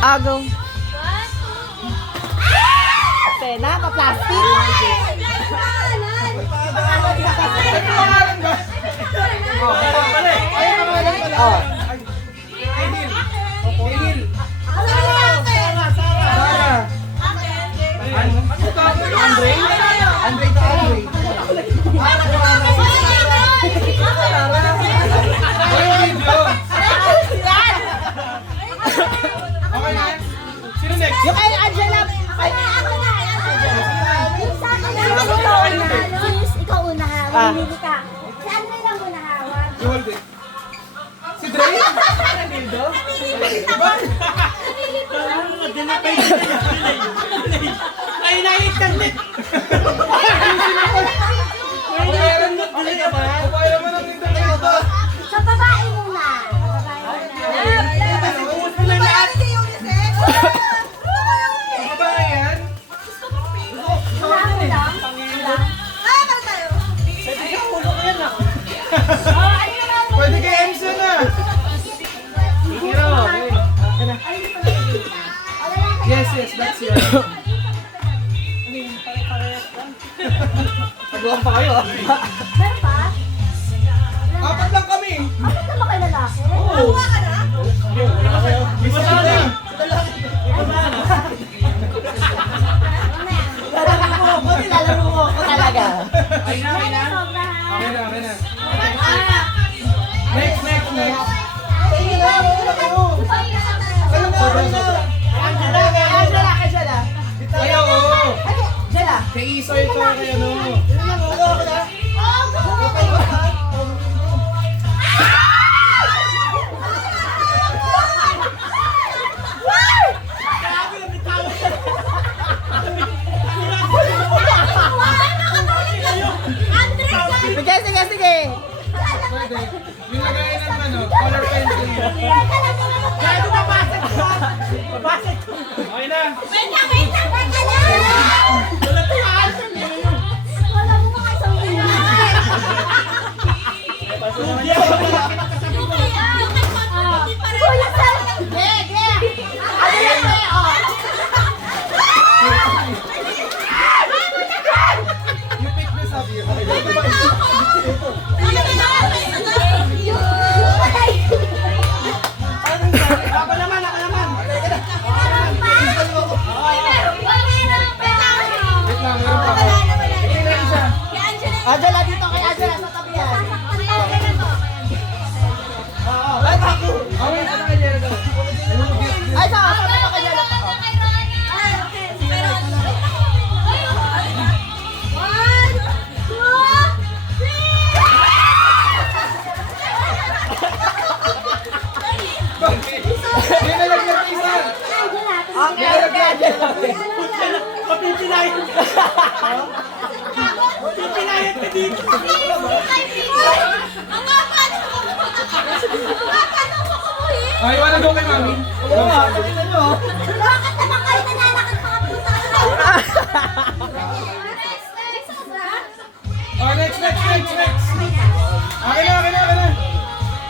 Agaw. Pena, pa-plastic. Oh. Yung kay Angela. Ikaw una ha. Mamili ka. Si Andre lang muna hawak. Si Dre? Ay, na-internet! Sa babae muna. Pwede kay Emsa na! Yes, that's yours. Pagawang pa kayo. Meron pa? Apat lang kami! Apat na ba kayo lalaki? Hawa ka na? Bisa ka na! Nilalaro mo ako talaga. Okay na. Next. Angela. Ayaw, oo. Angela. Kay Isoy ito, kay ano. Sige. Pwede. Yung lagayan ng ano, color pencil. Gago, mabasag ko! Mabasag ko! Okay na. Wait lang! Wala tuwaan! Wala mo mga isang ulan. Kuya Sal! You pick this up here. Ako naman! Wait lang, meron pa ako. Ito na isa. Angela, dito kay Angela sa tabi yan. Oh, wait, ano kay Jericho? Ay, sa kay Angela. Hindi nalagyan ko isa. Okay, Angela. Mapipinayan ka! Mapipinayan ka dito! Ay, wanna go kay Mami? Oo nga, pakita nyo. Bakit naman kayo nananakit mga puta? Oh, next. Akin na.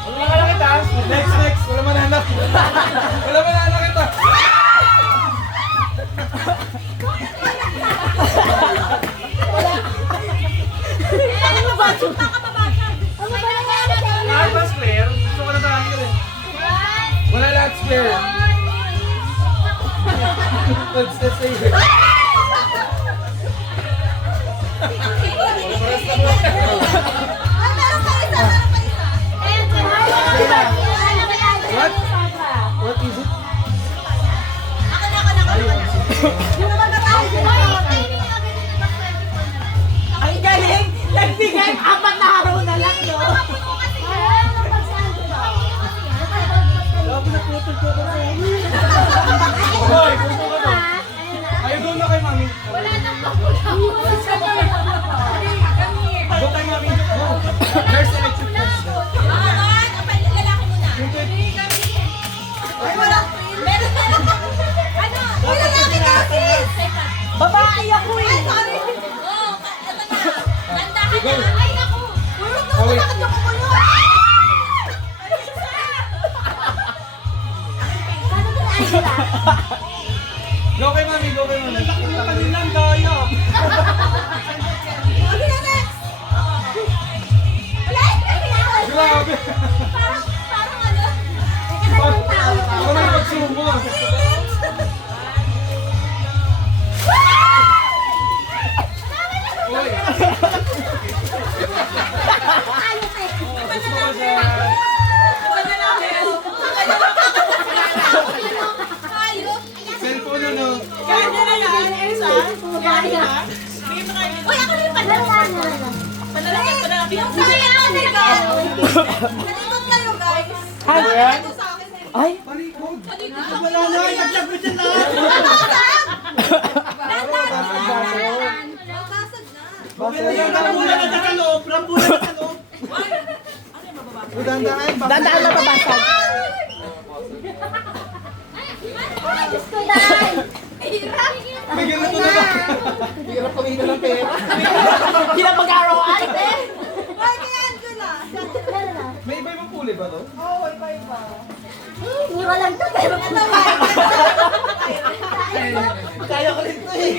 Wala ka na kita. Next. Wala mananak kita. Ano ba nangyari sa inyo? Lahat ba square? Gusto ko na tayo eh. Wala lahat square. Let's stay here. What is it? Ang galing! Nagbigay 4 na araw na lang, no? Hoy, pupo ka to. Ayaw doon na kay Mami. Go kay Mami. Go. There's electric fence there. Babae ako eh! Oh, wait. Angela. Go kay mami, go kay mami. Laki na kanilang daya. Okay na next. Wala, kailangan. Grabe. Parang ano. May kasama yung tao yung Ako na yung pagsumo. Uy. ayos eh. Gusto ko siya. Ayos. Cellphone ano. Kanya na yan, Elsa. Kanya na. Uy, ako na yung panalaman. Panalaki. Yung sa akin ako nag-ano. Nalikot kayo, guys. Ano yan? Ito sa akin. Ay! Talikod. Wala na, naglagot yan na. Rambulan na sa loob, rambulan na sa loob. Dandaan na babasag. Ay, Diyos ko, Day. Hirap. May ganito na ba? Hirap kumita ng pera. Hindi na mag-arawan. Ay, kaya Angela. May iba-ibang kulay ba to? Mura lang to, pero ito Kaya ko rin ito eh.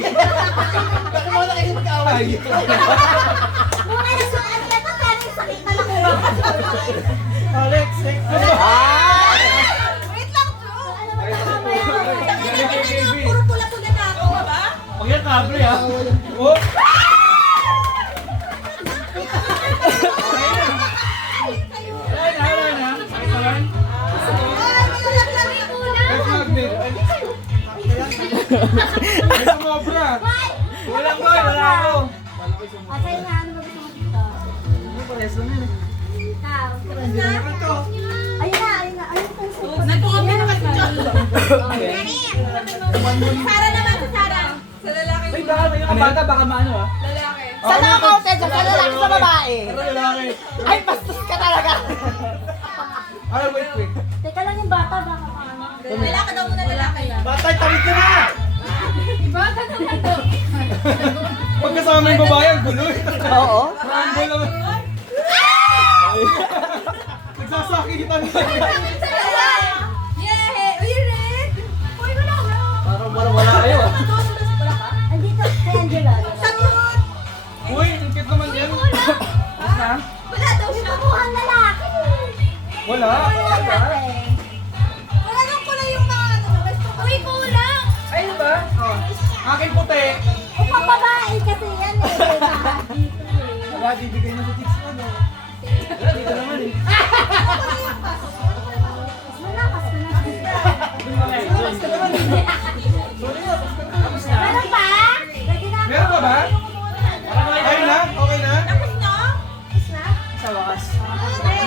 Bakit mo na kayo mag-away? mura na sa ano na to, pero yung sakit na nakuha. Alex, next. Wait lang, Drew. Ano ba tama yun? Puro pula-pula na ako. Ba? Huwag yan kable ha. Oh! Wala na, wala na. Sakit pa lang. Ay, malaglag yung ulam. May magnet. May sumobra. Why? Walang boy, wala ako. Asay na, ano ba gusto mo dito? Ah, tapos na? Ayun na, ayun na. Ayun po sa Nagkukapi na kasi dyan. Sara naman, sa Sara. Sa lalaki. Ay, baka yung mga bata, baka maano ha. Lalaki. Sa naka-counted sa lalaki sa babae. Ano lalaki? Ay, bastos ka talaga. Ah, wait. Teka lang yung bata, baka paano. Lalaki daw muna lalaki. Bata, tawid ka na! Bata naman to. Pagkasama yung babae, ang gulo eh. Oo. Rumble naman. Nagsasaki kita nila. Yeah! Uy, Red! Uy, wala na. Parang wala kayo ah. Andito, kay Angela. Sagot! Uy, ang cute naman yan. Ha? Wala daw siya. Kukuha lalaki. Wala. Wala nang kulay yung mga ano. Uy, kulang! Ayun ba? Oh. Akin puti. O, papabae kasi yan eh. Dito eh. Wala, bibigay mo sa chicks mo no. Wala, dito naman eh. Malakas ka na. Tapos ka naman eh. Tapos na. Meron pa? Lagi na ako. Meron pa ba? Parang wala Okay na? Okay na? Tapos na? Tapos na? sa wakas. Okay.